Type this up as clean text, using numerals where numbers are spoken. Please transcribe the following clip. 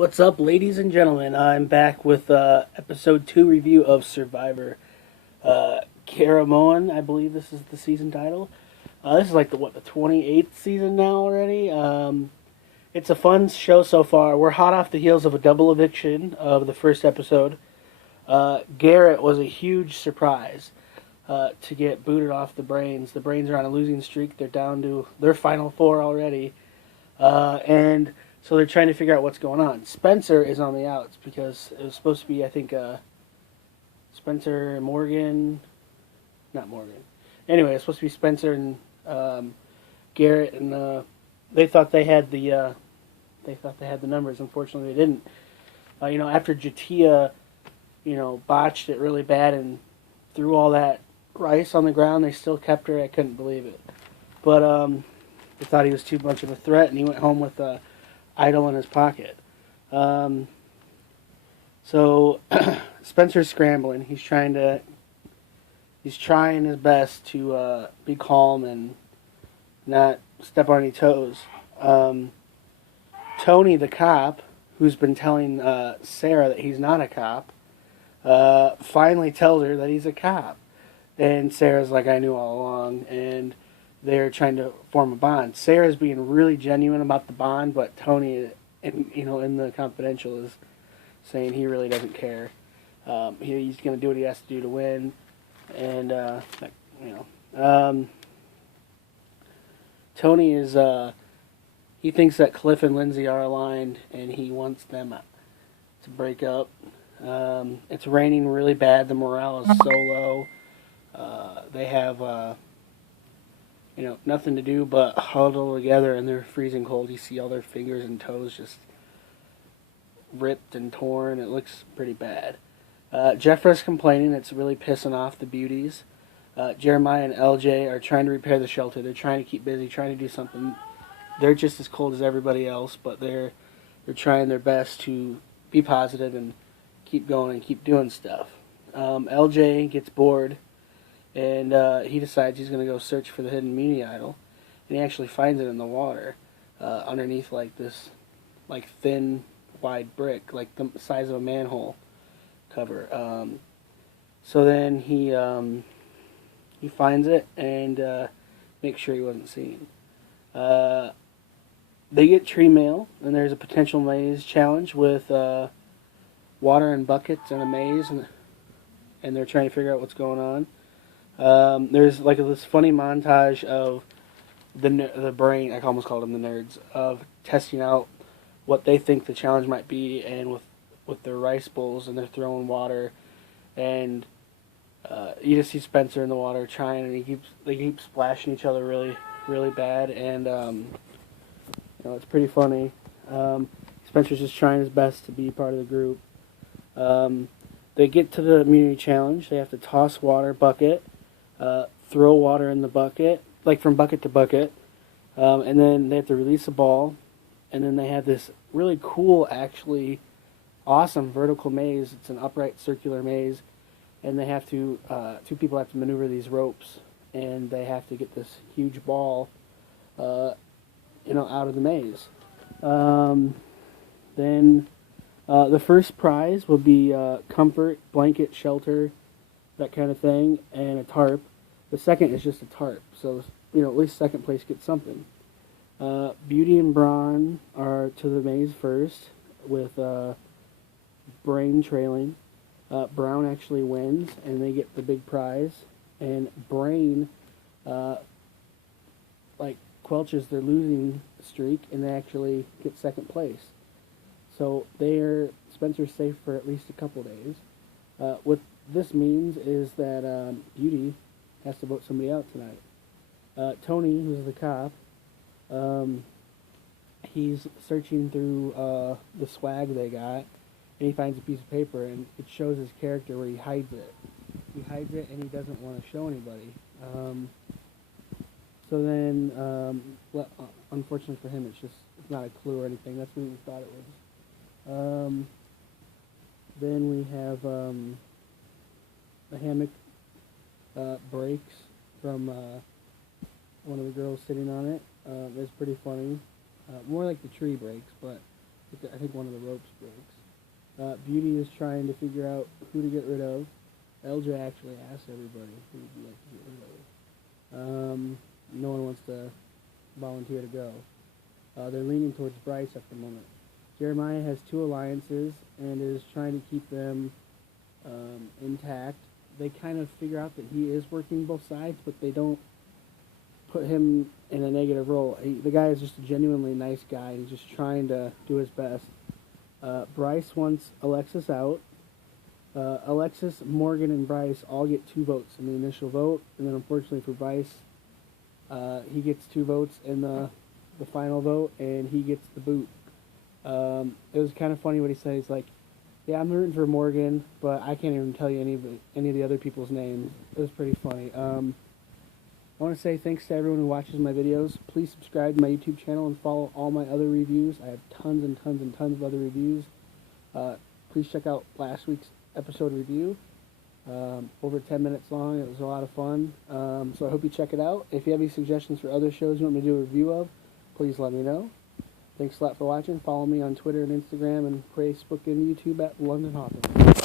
What's up, ladies and gentlemen? I'm back with episode 2 review of Survivor. Caramoan, I believe this is the season title. This is like the 28th season now already. It's a fun show so far. We're hot off the heels of a double eviction of the first episode. Garrett was a huge surprise to get booted off the Brains. The Brains are on a losing streak. They're down to their final four already. And so they're trying to figure out what's going on. Spencer is on the outs because it was supposed to be, I think, Spencer and Morgan. Not Morgan. Anyway, it's supposed to be Spencer and Garrett, and they thought they had the numbers. Unfortunately, they didn't. After Jatia, botched it really bad and threw all that rice on the ground, they still kept her. I couldn't believe it. But they thought he was too much of a threat, and he went home with a idol in his pocket. So Spencer's scrambling. He's trying his best to be calm and not step on any toes. Tony, the cop, who's been telling Sarah that he's not a cop, finally tells her that he's a cop. And Sarah's like, I knew all along. And they're trying to form a bond. Sarah's being really genuine about the bond, but Tony, in the confidential, is saying he really doesn't care. He's going to do what he has to do to win, and Tony is he thinks that Cliff and Lindsay are aligned, and he wants them to break up. It's raining really bad. The morale is so low. They have nothing to do but huddle together, and they're freezing cold. You see all their fingers and toes just ripped and torn. It looks pretty bad. Jeffra's complaining. It's really pissing off the beauties. Jeremiah and LJ are trying to repair the shelter. They're trying to keep busy, trying to do something. They're just as cold as everybody else, but they're trying their best to be positive and keep going and keep doing stuff. LJ gets bored, and he decides he's going to go search for the hidden Muni idol, and he actually finds it in the water underneath this thin, wide brick, like the size of a manhole cover. So then he finds it and makes sure he wasn't seen. They get tree mail, and there's a potential maze challenge with water and buckets and a maze, and they're trying to figure out what's going on. There's this funny montage of the brain, I almost called them the nerds, of testing out what they think the challenge might be, and with their rice bowls, and they're throwing water, and you just see Spencer in the water trying, and they keep splashing each other really, really bad, and it's pretty funny. Spencer's just trying his best to be part of the group. They get to the immunity challenge. They have to toss water bucket, throw water in the bucket, from bucket to bucket, and then they have to release a ball, and then they have this really cool, actually awesome vertical maze. It's an upright circular maze, and they have to two people have to maneuver these ropes, and they have to get this huge ball out of the maze. Then the first prize will be comfort, blanket, shelter, that kind of thing, and a tarp. The second is just a tarp, so at least second place gets something. Beauty and Braun are to the maze first, with Brain trailing. Brown actually wins, and they get the big prize. And Brain, quelches their losing streak, and they actually get second place. So Spencer's safe for at least a couple days. What this means is that Beauty has to vote somebody out tonight. Tony, who's the cop, he's searching through the swag they got, and he finds a piece of paper, and it shows his character where he hides it. He hides it, and he doesn't want to show anybody. So then, unfortunately for him, it's not a clue or anything. That's what we thought it was. Then we have the hammock breaks from one of the girls sitting on it. It's pretty funny. More like the tree breaks, but I think one of the ropes breaks. Beauty is trying to figure out who to get rid of. LJ actually asked everybody who would you like to get rid of. No one wants to volunteer to go. They're leaning towards Bryce at the moment. Jeremiah has 2 alliances and is trying to keep them intact. They kind of figure out that he is working both sides, but they don't put him in a negative role. The guy is just a genuinely nice guy. He's just trying to do his best. Bryce wants Alexis out. Alexis, Morgan, and Bryce all get 2 votes in the initial vote, and then unfortunately for Bryce, he gets 2 votes in the final vote, and he gets the boot. It was kind of funny what he said. He's like, "Yeah, I'm rooting for Morgan, but I can't even tell you any of the other people's names." It was pretty funny. I want to say thanks to everyone who watches my videos. Please subscribe to my YouTube channel and follow all my other reviews. I have tons and tons and tons of other reviews. Please check out last week's episode review. Over 10 minutes long. It was a lot of fun. So I hope you check it out. If you have any suggestions for other shows you want me to do a review of, please let me know. Thanks a lot for watching. Follow me on Twitter and Instagram and Facebook and YouTube at London Hawkins.